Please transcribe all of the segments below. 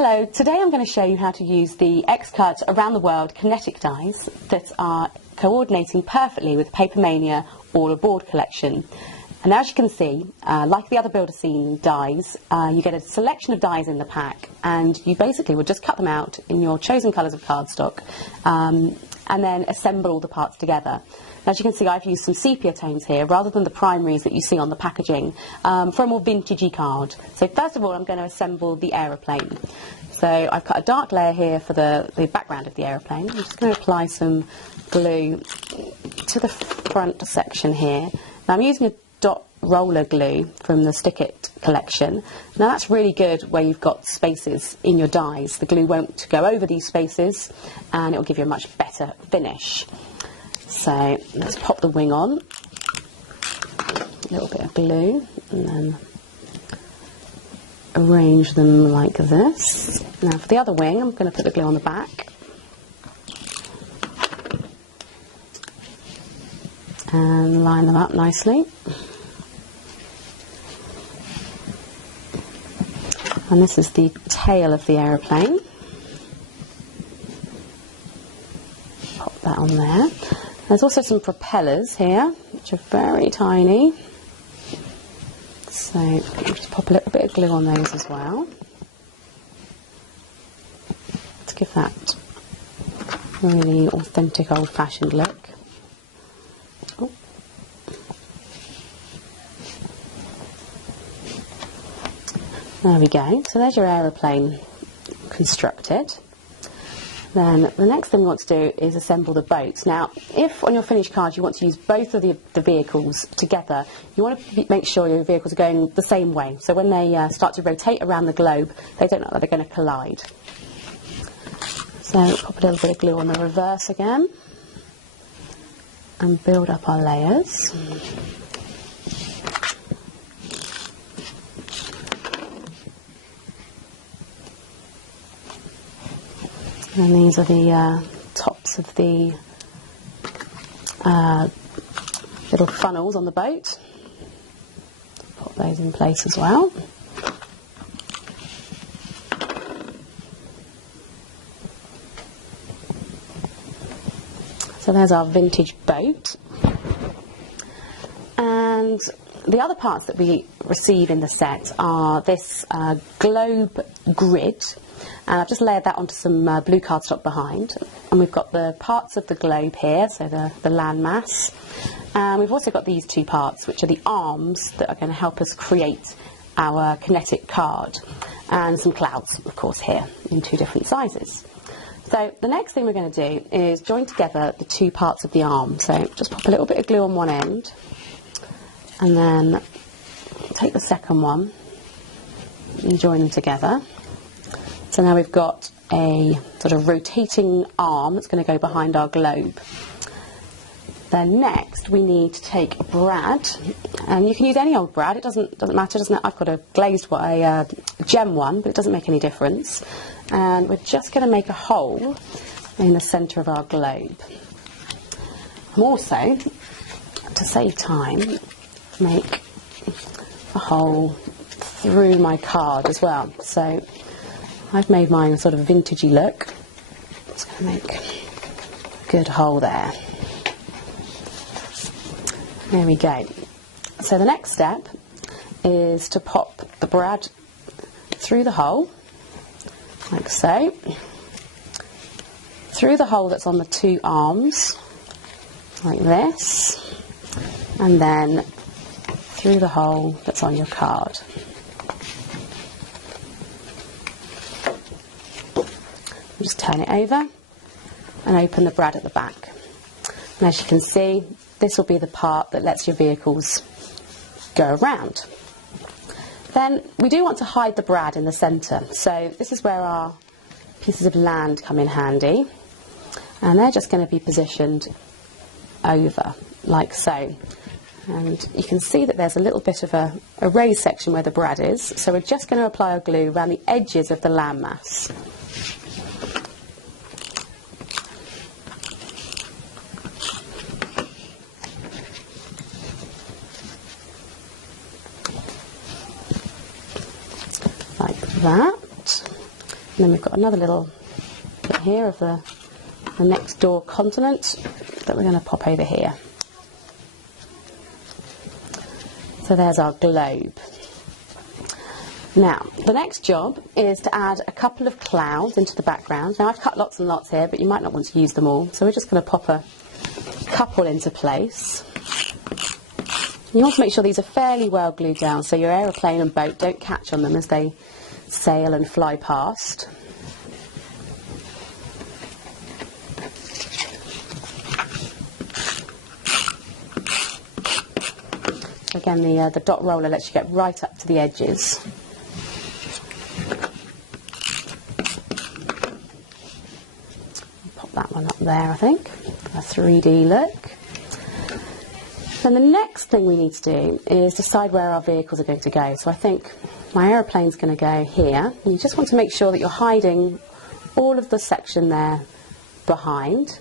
Hello, today I'm going to show you how to use the Xcut Around the World kinetic dies that are coordinating perfectly with Papermania All Aboard collection. And as you can see, like the other Build a Scene dies, you get a selection of dies in the pack, and you basically would just cut them out in your chosen colours of cardstock and then assemble all the parts together. As you can see, I've used some sepia tones here rather than the primaries that you see on the packaging for a more vintagey card. So first of all, I'm going to assemble the aeroplane. So I've cut a dark layer here for the background of the aeroplane. I'm just going to apply some glue to the front section here. Now I'm using a dot roller glue from the Stick It collection. Now that's really good where you've got spaces in your dies. The glue won't go over these spaces and it will give you a much better finish. So let's pop the wing on, a little bit of glue, and then arrange them like this. Now for the other wing, I'm going to put the glue on the back and line them up nicely. And this is the tail of the aeroplane. Pop that on there. There's also some propellers here, which are very tiny. So I'll just pop a little bit of glue on those as well, to give that really authentic old-fashioned look. Oh. There we go. So there's your aeroplane constructed. Then the next thing we want to do is assemble the boat. Now, if on your finished card you want to use both of the vehicles together, you want to make sure your vehicles are going the same way. So when they start to rotate around the globe, they don't know that they're going to collide. So pop a little bit of glue on the reverse again and build up our layers. And these are the tops of the little funnels on the boat. Put those in place as well. So there's our vintage boat. And the other parts that we receive in the set are this globe grid. And I've just layered that onto some blue cardstock behind. And we've got the parts of the globe here, so the land mass. And we've also got these two parts, which are the arms that are going to help us create our kinetic card. And some clouds, of course, here in two different sizes. So the next thing we're going to do is join together the two parts of the arm. So just pop a little bit of glue on one end. And then take the second one and join them together. So now we've got a sort of rotating arm that's going to go behind our globe. Then next we need to take brad, and you can use any old brad, it doesn't matter, doesn't it? I've got a glazed one, a gem one, but it doesn't make any difference. And we're just going to make a hole in the centre of our globe. I'm also, to save time, make a hole through my card as well. So I've made mine a sort of vintagey look. Just going to make a good hole there. There we go. So the next step is to pop the brad through the hole, like so, through the hole that's on the two arms, like this, and then through the hole that's on your card. Just turn it over and open the brad at the back. And as you can see, this will be the part that lets your vehicles go around. Then we do want to hide the brad in the centre. So this is where our pieces of land come in handy. And they're just going to be positioned over, like so. And you can see that there's a little bit of a raised section where the brad is. So we're just going to apply our glue around the edges of the landmass. Like that. And then we've got another little bit here of the next door continent that we're going to pop over here. So there's our globe. Now, the next job is to add a couple of clouds into the background. Now, I've cut lots and lots here, but you might not want to use them all. So we're just going to pop a couple into place. You want to make sure these are fairly well glued down, so your aeroplane and boat don't catch on them as they sail and fly past. Again, the dot roller lets you get right up to the edges. Pop that one up there, I think, a 3D look. And the next thing we need to do is decide where our vehicles are going to go. So I think my aeroplane's going to go here. And you just want to make sure that you're hiding all of the section there behind.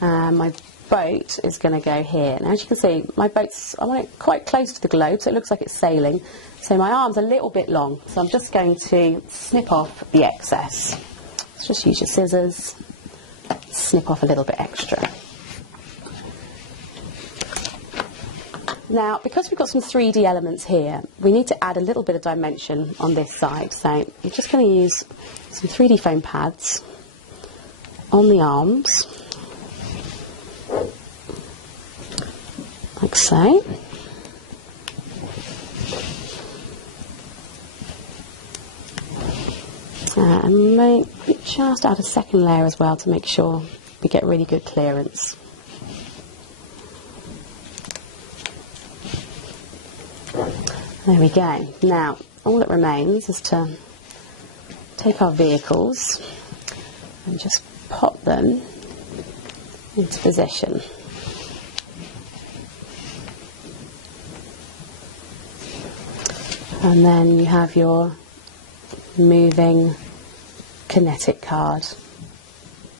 My boat is going to go here. Now, as you can see, my boat's, I want it quite close to the globe, so it looks like it's sailing. So my arm's a little bit long, so I'm just going to snip off the excess. Let's just use your scissors, snip off a little bit extra. Now, because we've got some 3D elements here, we need to add a little bit of dimension on this side. So I'm just going to use some 3D foam pads on the arms, like so. And just add a second layer as well to make sure we get really good clearance. There we go. Now, all that remains is to take our vehicles and just pop them into position. And then you have your moving kinetic card.